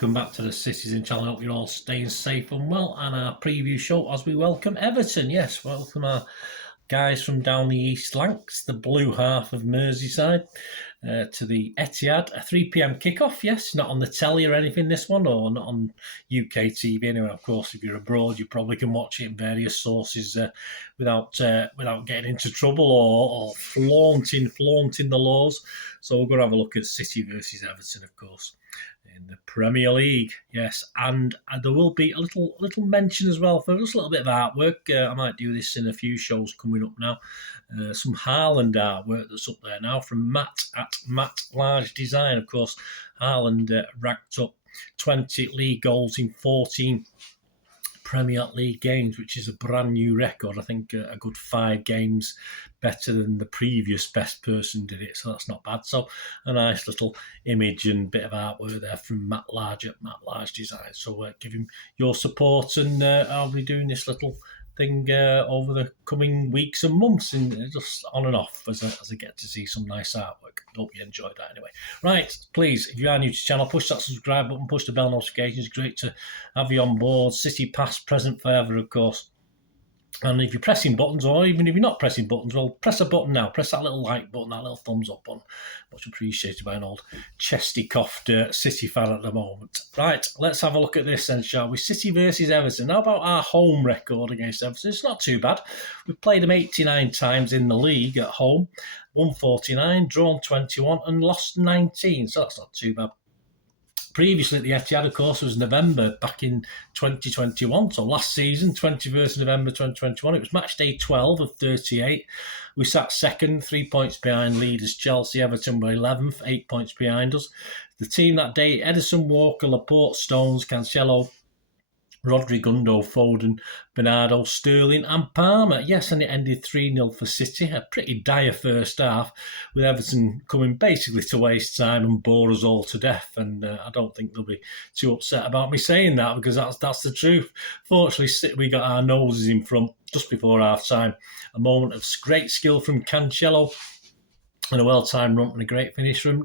welcome back to the Citizen channel. I hope you're all staying safe and well. And our preview show as we welcome Everton. Yes, welcome our guys from down the East Lancs, the blue half of Merseyside, to the Etihad. A 3 p.m. kickoff, yes, not on the telly or anything, this one, or not on UK TV. Anyway, of course, if you're abroad, you probably can watch it in various sources without getting into trouble or flaunting the laws. So we're going to have a look at City versus Everton, of course, in the Premier League, yes, and there will be a little mention as well for just a little bit of artwork. I might do this in a few shows coming up now. Some Haaland artwork that's up there now from Matt at Matt Large Design. Of course, Haaland racked up 20 league goals in 14 Premier League games, which is a brand new record. I think a good 5 games better than the previous best person did it, so that's not bad. So a nice little image and bit of artwork there from Matt Large at Matt Large Design. So give him your support, and I'll be doing this little thing over the coming weeks and months, and just on and off as I get to see some nice artwork. Hope you enjoyed that anyway. Right, please, if you are new to the channel, push that subscribe button, push the bell notifications. Great to have you on board. City past, present, forever, of course. And if you're pressing buttons, or even if you're not pressing buttons, well, press a button now. Press that little like button, that little thumbs up button. Much appreciated by an old chesty-coughed City fan at the moment. Right, let's have a look at this then, shall we? City versus Everton. How about our home record against Everton? It's not too bad. We've played them 89 times in the league at home. Won 49, drawn 21, and lost 19. So that's not too bad. Previously at the Etihad, of course, was November back in 2021. So last season, 21st November 2021, it was match day 12 of 38. We sat second, 3 points behind leaders Chelsea. Everton were 11th, 8 points behind us. The team that day, Edison, Walker, Laporte, Stones, Cancelo, Rodri, Gundo, Foden, Bernardo, Sterling and Palmer. Yes, and it ended 3-0 for City. A pretty dire first half, with Everton coming basically to waste time and bore us all to death. And I don't think they'll be too upset about me saying that, because that's the truth. Fortunately, we got our noses in front just before half-time. A moment of great skill from Cancelo, and a well-timed run and a great finish from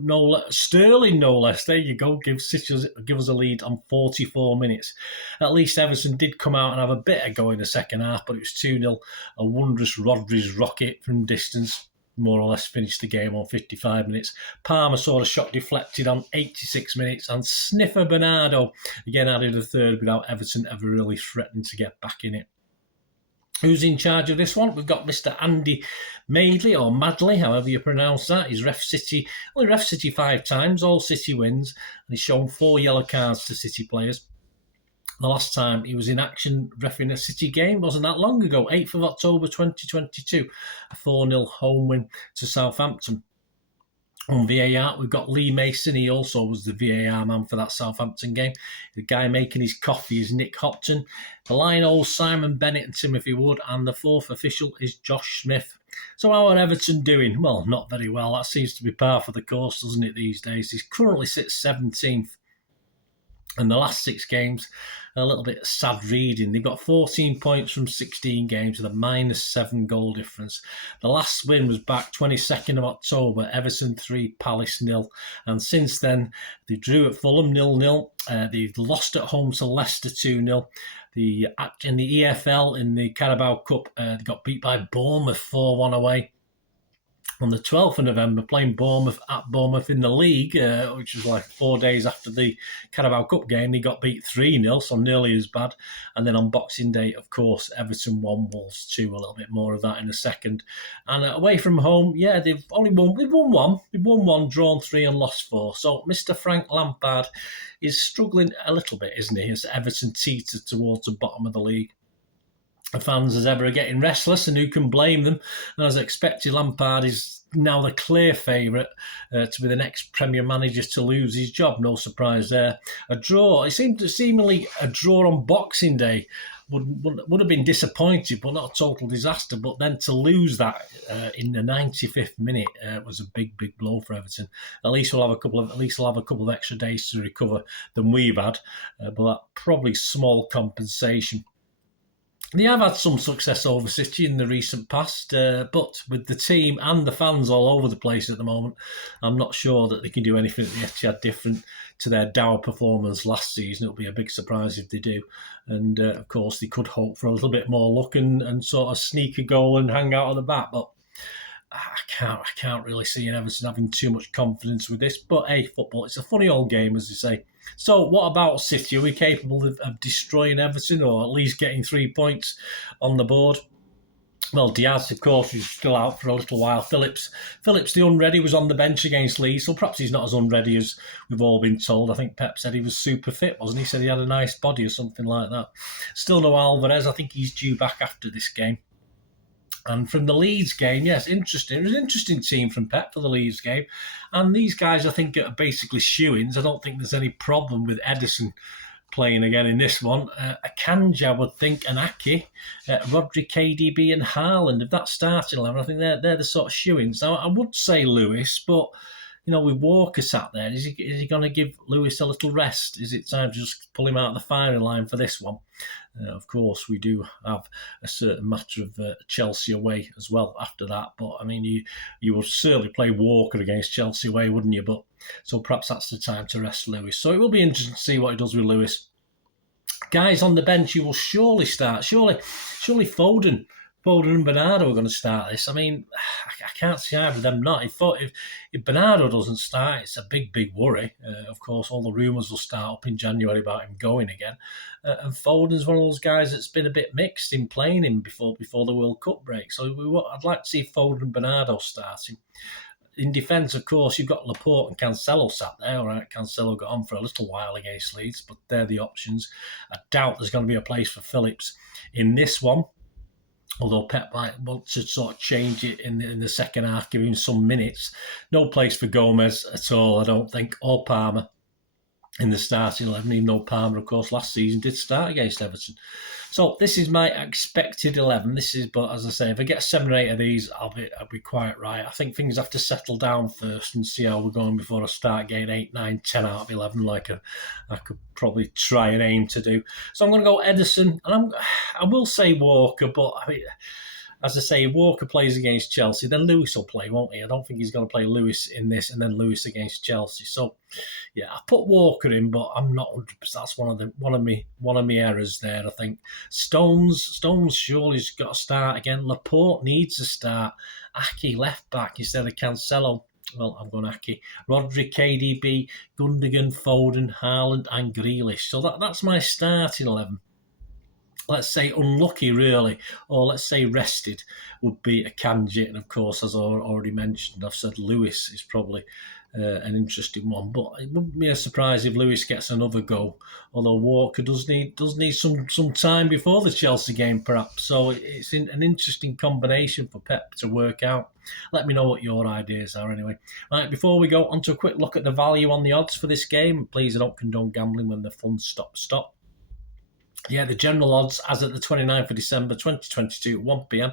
Sterling, no less. There you go. Give us a lead on 44 minutes. At least Everton did come out and have a bit of go in the second half, but it was 2-0. A wondrous Rodri's rocket from distance more or less finished the game on 55 minutes. Palmer saw a shot deflected on 86 minutes, and Sniffer Bernardo again added a third without Everton ever really threatening to get back in it. Who's in charge of this one? We've got Mr. Andy Madeley, or Madley, however you pronounce that. He's only ref City 5 times, all City wins, and he's shown 4 yellow cards to City players. The last time he was in action refereeing a City game wasn't that long ago, 8th of October 2022, a 4-0 home win to Southampton. On VAR, we've got Lee Mason. He also was the VAR man for that Southampton game. The guy making his coffee is Nick Hopton. The line-holes, Simon Bennett and Timothy Wood. And the 4th official is Josh Smith. So how are Everton doing? Well, not very well. That seems to be par for the course, doesn't it, these days? He currently sits 17th. And the last 6 games, a little bit sad reading. They've got 14 points from 16 games with a -7 goal difference. The last win was back 22nd of October, Everton 3, Palace 0. And since then, they drew at Fulham 0-0. They've lost at home to Leicester 2-0. In the EFL, in the Carabao Cup, they got beat by Bournemouth 4-1 away. On the 12th of November, playing Bournemouth at Bournemouth in the league, which was like 4 days after the Carabao Cup game, they got beat 3-0, so nearly as bad. And then on Boxing Day, of course, Everton 1, Wolves 2, a little bit more of that in a second. And away from home, yeah, they've won one. They've won 1, drawn 3 and lost 4. So Mr. Frank Lampard is struggling a little bit, isn't he, as Everton teeter towards the bottom of the league. The fans as ever are getting restless, and who can blame them? And as expected, Lampard is now the clear favourite to be the next Premier manager to lose his job. No surprise there. A draw. It seemed to seemingly a draw on Boxing Day would have been disappointing, but not a total disaster. But then to lose that in the 95th minute was a big blow for Everton. At least we'll have a couple of extra days to recover than we've had, but that probably small compensation. They have had some success over City in the recent past, but with the team and the fans all over the place at the moment, I'm not sure that they can do anything at the Etihad different to their dour performance last season. It'll be a big surprise if they do. And of course, they could hope for a little bit more luck and sort of sneak a goal and hang out at the back. But I can't really see Everton having too much confidence with this. But hey, football, it's a funny old game, as they say. So what about City? Are we capable of destroying Everton, or at least getting 3 points on the board? Well, Diaz, of course, is still out for a little while. Phillips, the unready, was on the bench against Leeds, so perhaps he's not as unready as we've all been told. I think Pep said he was super fit, wasn't he? He said he had a nice body or something like that. Still no Alvarez. I think he's due back after this game. And from the Leeds game, yes, interesting. It was an interesting team from Pep for the Leeds game. And these guys, I think, are basically shoo-ins. I don't think there's any problem with Edison playing again in this one. Akanji, I would think, and Aki, Rodri, KDB and Haaland. If that starting 11, I think they're the sort of shoo-ins. Now, I would say Lewis, but, you know, with Walker sat there, is he going to give Lewis a little rest? Is it time to just pull him out of the firing line for this one? Of course, we do have a certain matter of Chelsea away as well after that. But, I mean, you would certainly play Walker against Chelsea away, wouldn't you? But so perhaps that's the time to rest Lewis. So it will be interesting to see what he does with Lewis. Guys on the bench, you will surely start. Surely Foden and Bernardo are going to start this. I mean, I can't see either of them not. If Bernardo doesn't start, it's a big worry. Of course, all the rumours will start up in January about him going again. And Foden's one of those guys that's been a bit mixed in playing him before the World Cup break. So I'd like to see Foden and Bernardo starting. In defence, of course, you've got Laporte and Cancelo sat there. All right, Cancelo got on for a little while against Leeds, but they're the options. I doubt there's going to be a place for Phillips in this one. Although Pep might want to sort of change it in the second half, give him some minutes. No place for Gomez at all, I don't think, or Palmer in the starting 11, even though Palmer, of course, last season did start against Everton. So this is my expected 11. But as I say, if I get 7 or 8 of these, I'll be quite right. I think things have to settle down first and see how we're going before I start getting 8, 9, 10 out of 11 like I could probably try and aim to do. So I'm going to go Edison, and I will say Walker, but I mean, as I say, Walker plays against Chelsea, then Lewis will play, won't he? I don't think he's going to play Lewis in this and then Lewis against Chelsea. So, yeah, I put Walker in, but I'm not 100%. That's one of my errors there. I think Stones surely's got to start again. Laporte needs to start. Aki left back instead of Cancelo. Well, I'm going Aki. Rodri, KDB, Gundogan, Foden, Haaland, and Grealish. So that's my starting 11. Let's say unlucky, really, or let's say rested, would be Akanji. And of course, as I already mentioned, I've said Lewis is probably an interesting one. But it wouldn't be a surprise if Lewis gets another go. Although Walker does need some time before the Chelsea game, perhaps. So it's an interesting combination for Pep to work out. Let me know what your ideas are anyway. Right, before we go on to a quick look at the value on the odds for this game, please, I don't condone gambling when the fun stop. Yeah, the general odds as at the 29th of December 2022 at 1 p.m.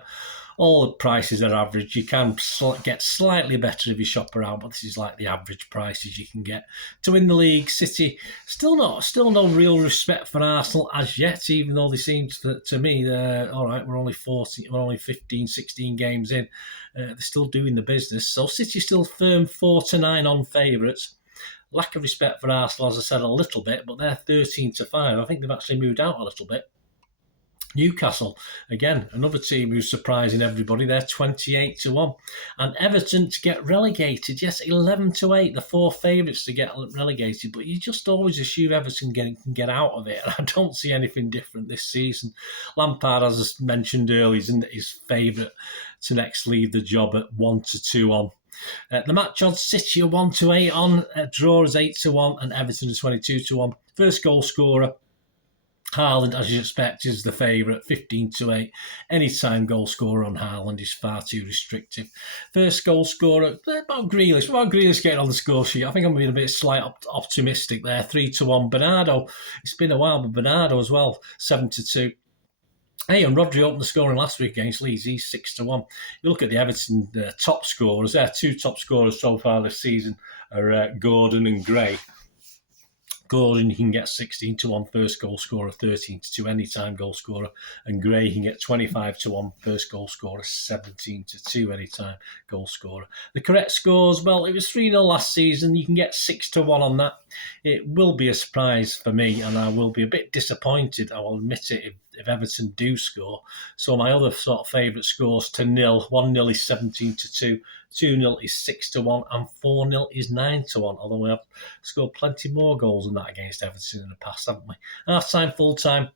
All the prices are average. You can get slightly better if you shop around, but this is like the average prices you can get. To win the league, City, still no real respect for Arsenal as yet, even though they seem to me, all right, we're only 15, 16 games in. They're still doing the business. So City still firm 4-9 on favourites. Lack of respect for Arsenal, as I said, a little bit, but they're 13-5. I think they've actually moved out a little bit. Newcastle, again, another team who's surprising everybody. They're 28-1. And Everton to get relegated, yes, 11-8. The 4 favourites to get relegated, but you just always assume Everton can get out of it. And I don't see anything different this season. Lampard, as I mentioned earlier, is his favourite to next leave the job at 1-2 on. The match odds, City are 1-8 on, draw is 8-1, and Everton is 22-1. First goal scorer, Haaland, as you expect, is the favourite, 15-8. Anytime goal scorer on Haaland is far too restrictive. First goal scorer, about Grealish. What about Grealish getting on the score sheet? I think I'm being a bit slight optimistic there, 3-1. Bernardo, it's been a while, but Bernardo as well, 7-2. Hey, and Rodri opened the scoring last week against Leeds. He's 6-1. You look at the Everton top scorers. Their 2 top scorers so far this season are Gordon and Gray. Gordon, you can get 16-1 first goal scorer, 13-2 anytime goal scorer, and Gray, you can get 25-1 first goal scorer, 17-2 anytime goal scorer. The correct scores, well, it was 3-0 last season. You can get 6-1 on that. It will be a surprise for me, and I will be a bit disappointed, I will admit it, if Everton do score. So my other sort of favourite scores to 0, 1-0 is 17-2, 2-0 is 6-1, and 4-0 is 9-1, although we have scored plenty more goals than that against Everton in the past, haven't we? Half-time, full-time,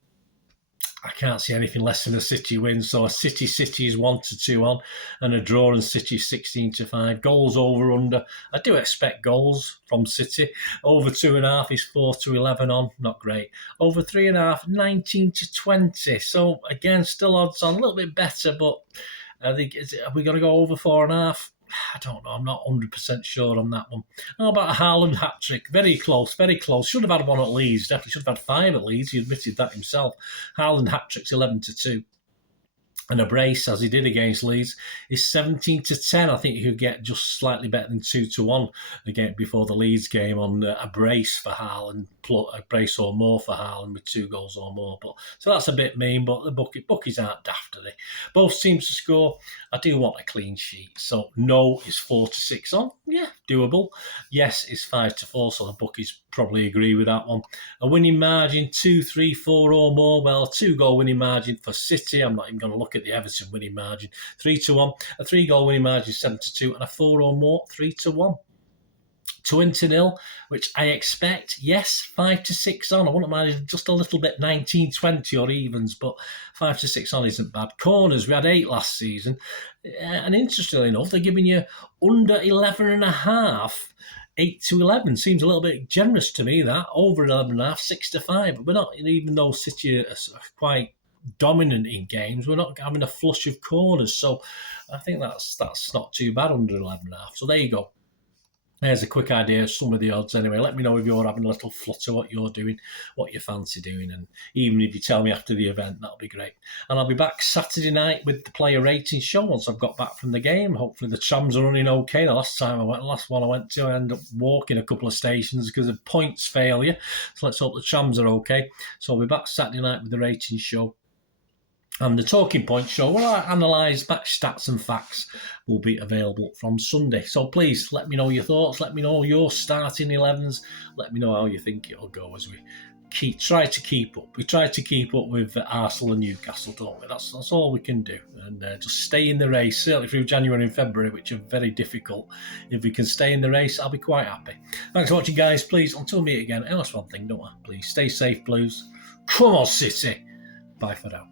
I can't see anything less than a City win. So a City is 1-2 on, and a draw and City 16-5. Goals over under. I do expect goals from City. Over 2.5 is 4-11 on. Not great. Over 3.5, 19-20. So again, still odds on, a little bit better, but I think are we going to go over 4.5? I don't know. I'm not 100% sure on that one. How about a Haaland hat-trick? Very close, very close. Should have had one at Leeds. Definitely should have had 5 at Leeds. He admitted that himself. Haaland hat-trick's 11-2. And a brace, as he did against Leeds, is 17-10. I think he could get just slightly better than 2-1 again before the Leeds game on a brace for Haaland, a brace or more for Haaland with 2 goals or more. But so that's a bit mean, but the bookies aren't daft, are they? Both teams to score. I do want a clean sheet. So no is 4-6 on. Yeah, doable. Yes is 5-4. So the bookies probably agree with that one. A winning margin 2, 3, 4 or more. Well, 2-goal winning margin for City. I'm not even going to look at the Everton winning margin, 3-1, a 3-goal winning margin, 7-2, and a 4 or more, 3-1. 2-0, which I expect, yes, 5-6 on. I wouldn't mind just a little bit, 19-20 or evens, but 5-6 on isn't bad. Corners, we had 8 last season, and interestingly enough, they're giving you under 11.5. 8-11 seems a little bit generous to me. That over 11.5, 6-5. But we're not, even though City are quite dominant in games, we're not having a flush of corners, so I think that's not too bad under 11.5. So there you go. There's a quick idea of some of the odds. Anyway, let me know if you're having a little flutter, what you're doing, what you fancy doing, and even if you tell me after the event, that'll be great. And I'll be back Saturday night with the player rating show once I've got back from the game. Hopefully the trams are running okay. The last one I went to, I ended up walking a couple of stations because of points failure. So let's hope the trams are okay. So I'll be back Saturday night with the rating show. And the Talking Point show, where I analyse match stats and facts, will be available from Sunday. So please let me know your thoughts. Let me know your starting 11s. Let me know how you think it'll go as we try to keep up. We try to keep up with Arsenal and Newcastle, don't we? That's all we can do. And just stay in the race, certainly through January and February, which are very difficult. If we can stay in the race, I'll be quite happy. Thanks for watching, guys. Please, until we meet again, and that's one thing, don't I? Please stay safe, Blues. Come on, City. Bye for now.